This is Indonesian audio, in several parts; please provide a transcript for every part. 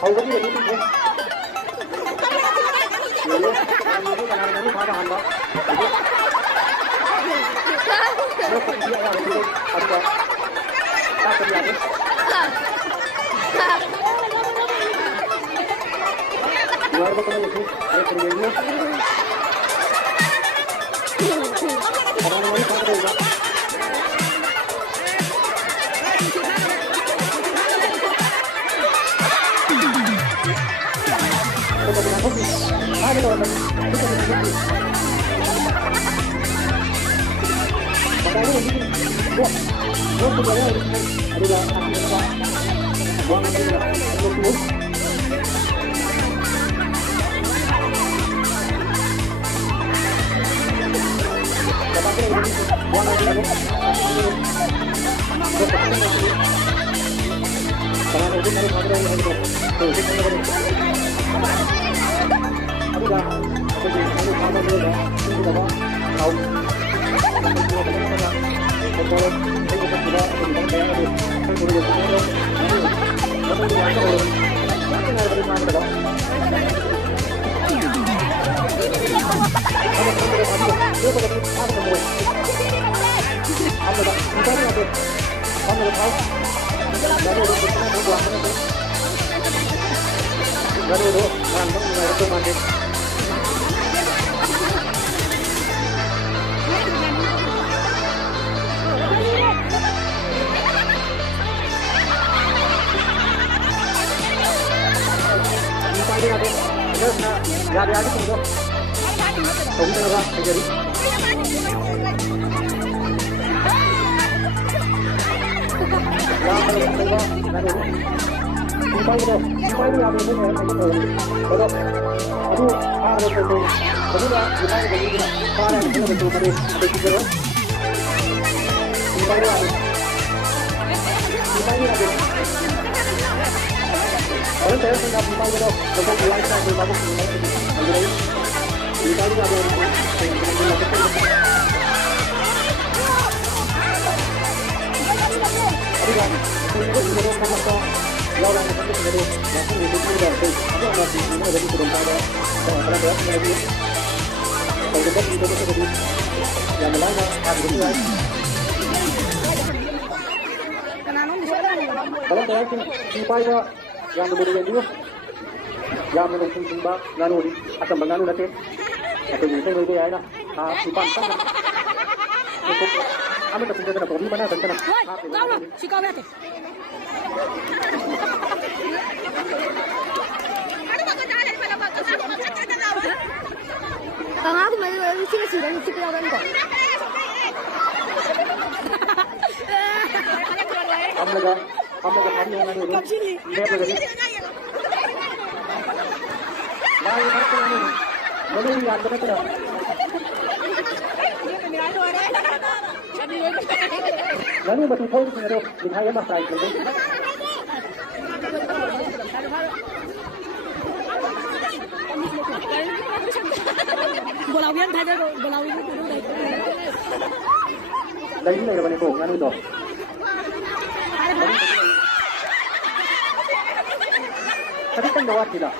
hầu vẫn như là đi thế nhiều luôn làm cái này nó phá đàn đó nó không chịu là đi không có ta cần làm đấy rồi bắt đầu đi đây cần gì nữa nó mới phá được đó hai cái đồ mình cái gì cái gì cái này đúng đúng đúng rồi đây là buông đây là một chút các bạn thấy buông đây là aku dah aku sama dia dah ini dah tahu kalau saya sudah aku bilang saya ada kan boleh jadi apa dia ada nanti nak beri mana dah apa dah kita ni ada kamu tahu baru random itu mandi ini ada ya ada aja tuh kamu tahu apa jadi Supaya ini apa ini kalau aduh harus itu kedua kita ini para yang betul betul betul supaya ini ada kalau saya sudah supaya itu untuk mulai saya bagus mulai kita ini ada Lo orang itu sendiri, langsung ditutup dari itu masih ini dari turun pada karena berat lagi. Kalau kita itu jadi yang melanggar harus dilakukan. Kalau saya supaya yang kemudian juga yang mendukung timbang nganu akan menganu nanti atau itu itu ya lah. Sipan kan. Untuk kami tak bisa nak problem mana kan. Tahu lah, si kau berarti. Kang aku mau sini sini dan sini orang kok. Kamu dah kami yang dulu. Dia begini. Lain apa ini? Boleh lihat betul. Lalu betul pun itu dikhaya masalah itu. Bolawian dah ada bolawian itu dah. Dari mana mana tu nganu tu? Tadi kan lewat tidak.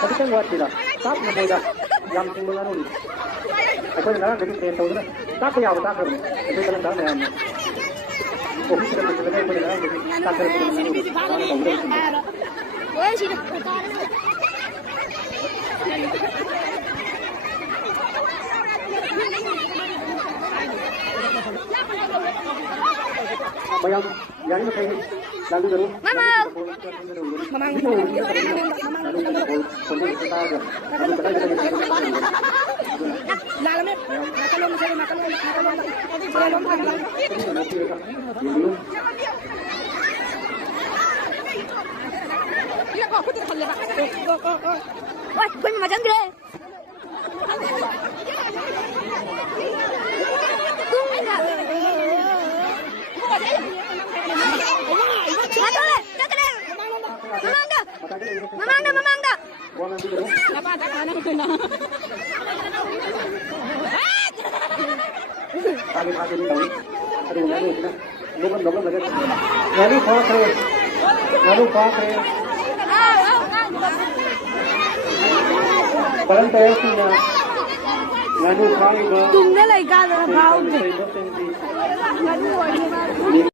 Tadi kan lewat tidak. Tak nak dah. Yang tinggal nganu ni. Aku yang nak jadi train tu tu. Tak payah tak kerja. Itu kalau dah ni. Office kita boleh boleh dah. Tak kerja nganu. Weh sih. Bayang, yang ini saya lalu dulu. Mama. Mama. Lalu ni, makan saya makan. Iya kok, aku tidak lihat. Wah, kau ni macam dia. Mamanda. Apa tak anak kena? Pagi-pagi ni tahu. Aduh, ni. lugan lagi. Lalu pakai. Parang tayo sila. Lalu pakai. Tung na lang ka na bao.